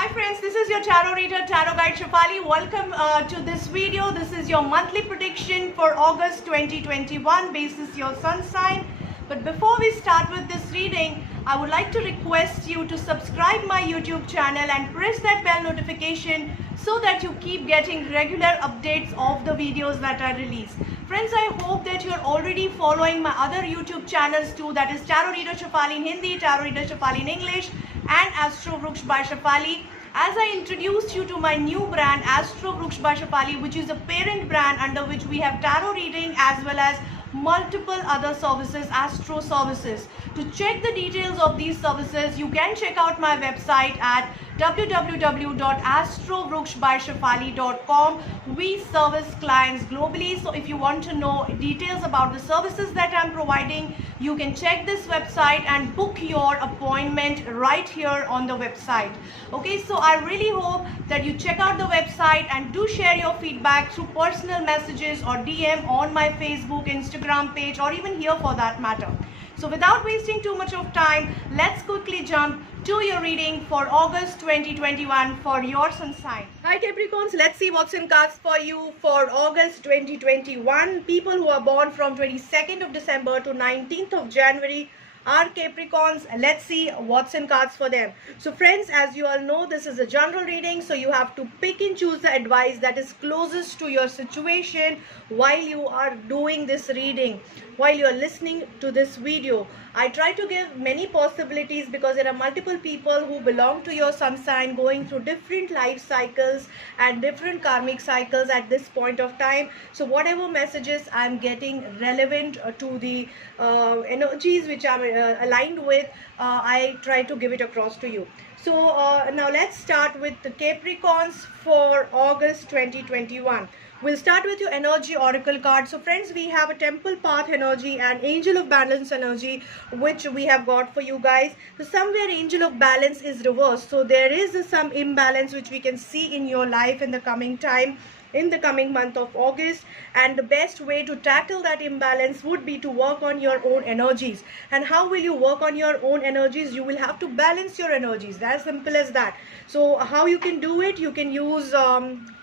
Hi friends, this is your tarot reader, tarot guide Shefali. Welcome to this video. This is your monthly prediction for August 2021 basis your sun sign. But before we start with this reading, I would like to request you to subscribe my YouTube channel and press that bell notification so that you keep getting regular updates of the videos that are released. Friends, I hope that you're already following my other YouTube channels too, that is Tarot Reader Shefali in Hindi, Tarot Reader Shefali in English, and Astro Vruksh by Shefali. As I introduced you to my new brand Astro Vruksh by Shefali, which is a parent brand under which we have tarot reading as well as multiple other services, astro services. To check the details of these services, you can check out my website at www.astrovruksbyshefali.com. We service clients globally, so if you want to know details about the services that I'm providing, you can check this website and book your appointment right here on the website. Okay, so I really hope that you check out the website and do share your feedback through personal messages or DM on my Facebook, Instagram page, or even here for that matter. So without wasting too much of time, let's quickly jump to your reading for August 2021 for your sun sign. Hi Capricorns, let's see what's in cards for you for August 2021. People who are born from 22nd of December to 19th of January are Capricorns. Let's see what's in cards for them. So friends, as you all know, this is a general reading, so you have to pick and choose the advice that is closest to your situation while you are doing this reading, while you are listening to this video. I try to give many possibilities because there are multiple people who belong to your sun sign going through different life cycles and different karmic cycles at this point of time. So whatever messages I'm getting relevant to the energies which I'm aligned with, I try to give it across to you. So now let's start with the Capricorns for August 2021. We'll start with your energy oracle card. So friends, we have a temple path energy and angel of balance energy, which we have got for you guys. So somewhere angel of balance is reversed, so there is some imbalance which we can see in your life in the coming time, in the coming month of August, and the best way to tackle that imbalance would be to work on your own energies. And how will you work on your own energies? You will have to balance your energies, as simple as that. So how you can do it? You can use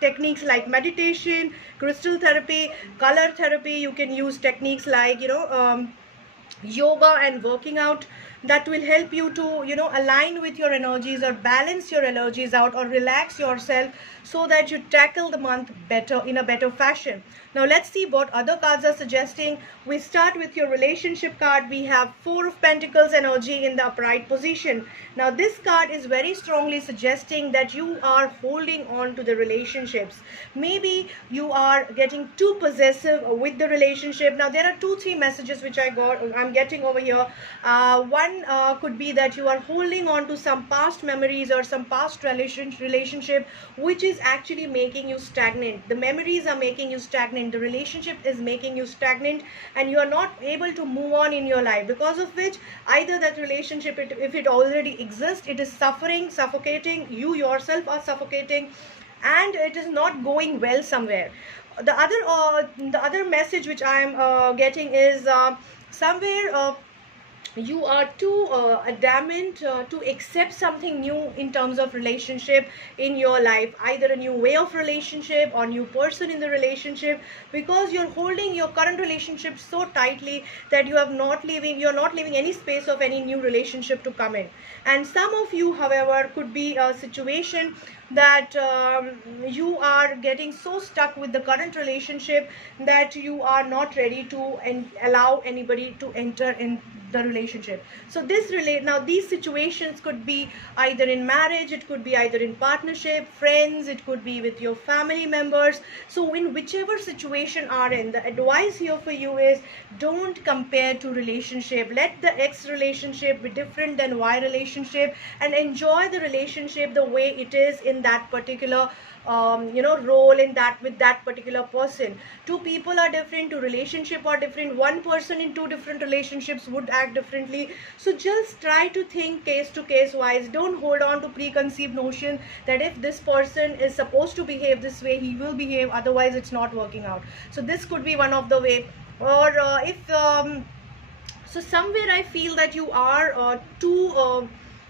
techniques like meditation, crystal therapy, color therapy. You can use techniques like yoga and working out. That will help you to align with your energies or balance your energies out or relax yourself so that you tackle the month better, in a better fashion. Now let's see what other cards are suggesting. We start with your relationship card. We have Four of Pentacles energy in the upright position. Now this card is very strongly suggesting that you are holding on to the relationships. Maybe you are getting too possessive with the relationship. Now there are 2-3 messages which I'm getting over here. One could be that you are holding on to some past memories or some past relationship which is actually making you stagnant. The memories are making you stagnant, the relationship is making you stagnant, and you are not able to move on in your life, because of which either that relationship, if it already exists, it is suffocating, you yourself are suffocating, and it is not going well somewhere. The other message which I am getting is somewhere you are too adamant to accept something new in terms of relationship in your life, either a new way of relationship or new person in the relationship, because you're holding your current relationship so tightly that you're not leaving any space of any new relationship to come in. And some of you, however, could be a situation that you are getting so stuck with the current relationship that you are not ready to allow anybody to enter in the relationship. So these situations could be either in marriage, it could be either in partnership, friends, it could be with your family members. So in whichever situation are in, the advice here for you is don't compare to relationship. Let the X relationship be different than Y relationship, and enjoy the relationship the way it is in that particular role in that with that particular person. Two people are different, two relationship are different, one person in two different relationships would act differently. So just try to think case to case wise. Don't hold on to preconceived notion that if this person is supposed to behave this way, he will behave, otherwise it's not working out. So this could be one of the way. Or if so somewhere I feel that you are too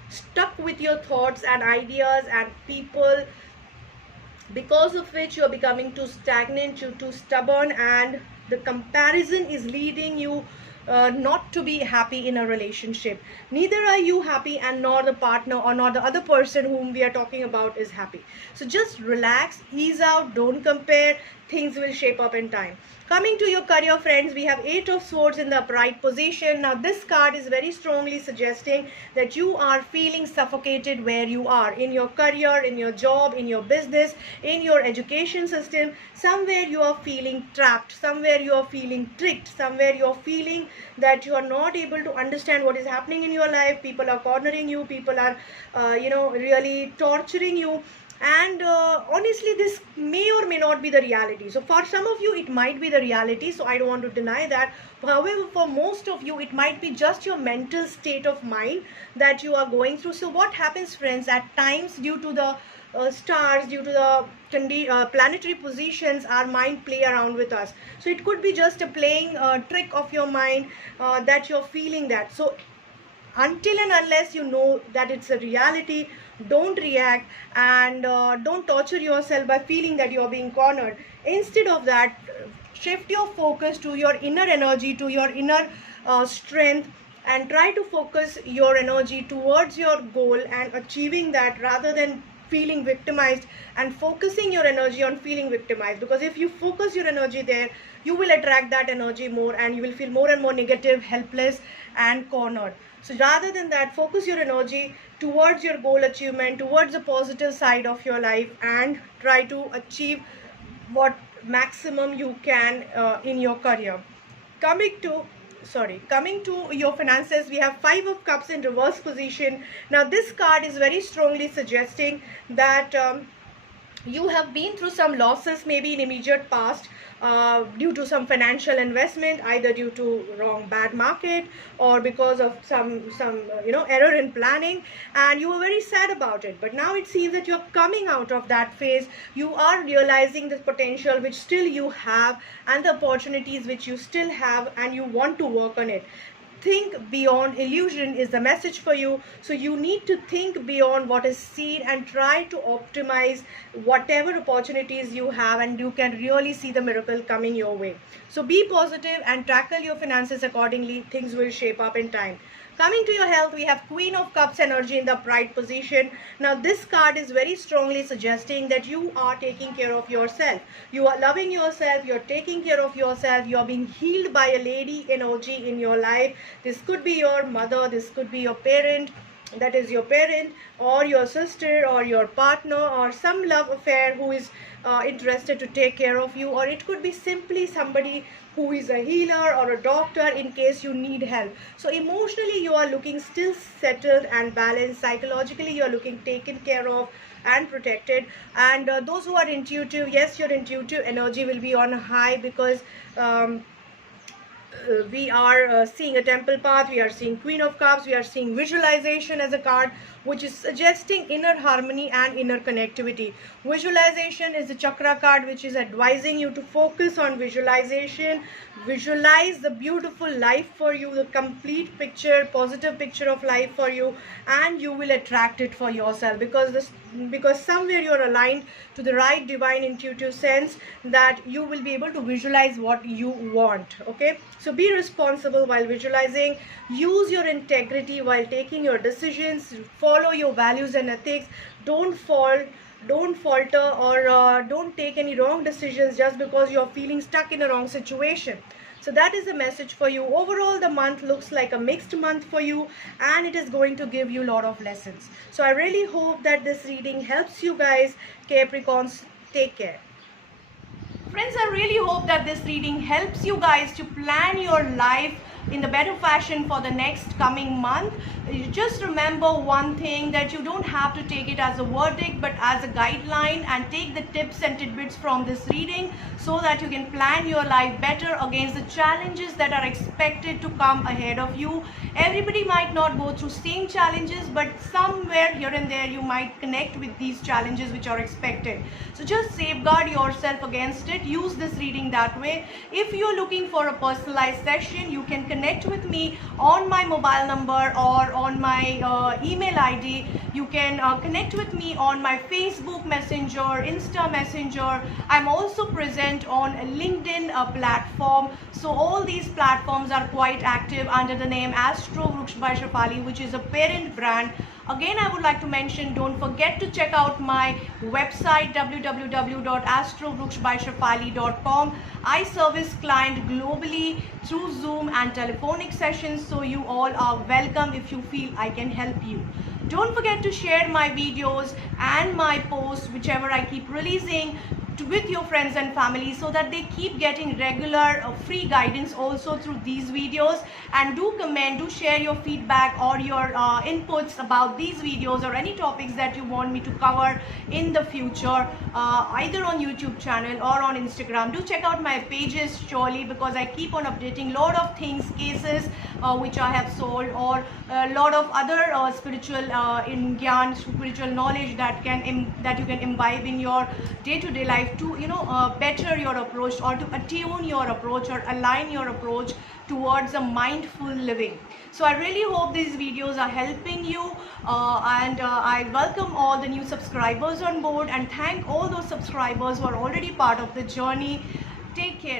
stuck with your thoughts and ideas and people, because of which you are becoming too stagnant, you're too stubborn, and the comparison is leading you not to be happy in a relationship. Neither are you happy, and nor the partner or nor the other person whom we are talking about is happy. So just relax, ease out, don't compare. Things will shape up in time. Coming to your career, friends, we have 8 of Swords in the upright position. Now this card is very strongly suggesting that you are feeling suffocated where you are, in your career, in your job, in your business, in your education system. Somewhere you are feeling trapped, somewhere you are feeling tricked, somewhere you are feeling that you are not able to understand what is happening in your life. People are cornering you, people are really torturing you. And honestly, this may or may not be the reality. So for some of you it might be the reality, so I don't want to deny that. However, for most of you it might be just your mental state of mind that you are going through. So what happens, friends, at times due to the stars, due to the planetary positions, our mind play around with us. So it could be just a playing trick of your mind that you're feeling that. So until and unless you know that it's a reality, don't react, and don't torture yourself by feeling that you're being cornered. Instead of that, shift your focus to your inner energy, to your inner strength, and try to focus your energy towards your goal and achieving that, rather than feeling victimized and focusing your energy on feeling victimized. Because if you focus your energy there, you will attract that energy more, and you will feel more and more negative, helpless, and cornered. So rather than that, focus your energy towards your goal achievement, towards the positive side of your life, and try to achieve what maximum you can in your career. Coming to your finances, we have 5 of Cups in reverse position. Now this card is very strongly suggesting that you have been through some losses, maybe in immediate past, due to some financial investment, either due to wrong bad market, or because of some error in planning, and you were very sad about it. But now it seems that you're coming out of that phase. You are realizing the potential which still you have, and the opportunities which you still have, and you want to work on it. Think beyond illusion is the message for you. So you need to think beyond what is seen and try to optimize whatever opportunities you have, and you can really see the miracle coming your way. So be positive and tackle your finances accordingly. Things will shape up in time. Coming to your health, we have Queen of Cups energy in the upright position. Now this card is very strongly suggesting that you are taking care of yourself. You are loving yourself, you're taking care of yourself, you're being healed by a lady energy in your life. This could be your mother, this could be your parent, that is your parent, or your sister, or your partner, or some love affair who is interested to take care of you, or it could be simply somebody who is a healer or a doctor in case you need help. So emotionally you are looking still settled and balanced. Psychologically you are looking taken care of and protected. And those who are intuitive, yes, your intuitive energy will be on high, because we are seeing a temple path, we are seeing Queen of Cups, we are seeing visualization as a card which is suggesting inner harmony and inner connectivity. Visualization is the chakra card, which is advising you to focus on visualization. Visualize the beautiful life for you, the complete picture, positive picture of life for you, and you will attract it for yourself, because somewhere you're aligned to the right divine intuitive sense that you will be able to visualize what you want. Okay, so be responsible while visualizing. Use your integrity while taking your decisions. Follow your values and ethics. Don't falter, or don't take any wrong decisions just because you're feeling stuck in a wrong situation. So that is the message for you. Overall, the month looks like a mixed month for you, and it is going to give you a lot of lessons. So I really hope that this reading helps you guys. Capricorns, take care. Friends, I really hope that this reading helps you guys to plan your life in the better fashion for the next coming month. You just remember one thing, that you don't have to take it as a verdict but as a guideline, and take the tips and tidbits from this reading so that you can plan your life better against the challenges that are expected to come ahead of you. Everybody might not go through same challenges, but somewhere here and there you might connect with these challenges which are expected. So just safeguard yourself against it. Use this reading that way. If you're looking for a personalized session, you can connect connect with me on my mobile number or on my email ID. You can connect with me on my Facebook Messenger, Insta Messenger. I'm also present on LinkedIn platform. So all these platforms are quite active under the name Astro Vruksh by Shefali, which is a parent brand. Again, I would like to mention, don't forget to check out my website www.astrovruksbyshefali.com. I service client globally through Zoom and telephonic sessions, so you all are welcome if you feel I can help you. Don't forget to share my videos and my posts, whichever I keep releasing, with your friends and family, so that they keep getting regular free guidance also through these videos. And do comment, do share your feedback or your inputs about these videos or any topics that you want me to cover in the future, either on YouTube channel or on Instagram. Do check out my pages surely, because I keep on updating lot of things, cases which I have sold, or a lot of other spiritual gyan, spiritual knowledge that you can imbibe in your day-to-day life to better your approach, or to attune your approach or align your approach towards a mindful living. So I really hope these videos are helping you, and I welcome all the new subscribers on board, and thank all those subscribers who are already part of the journey. Take care.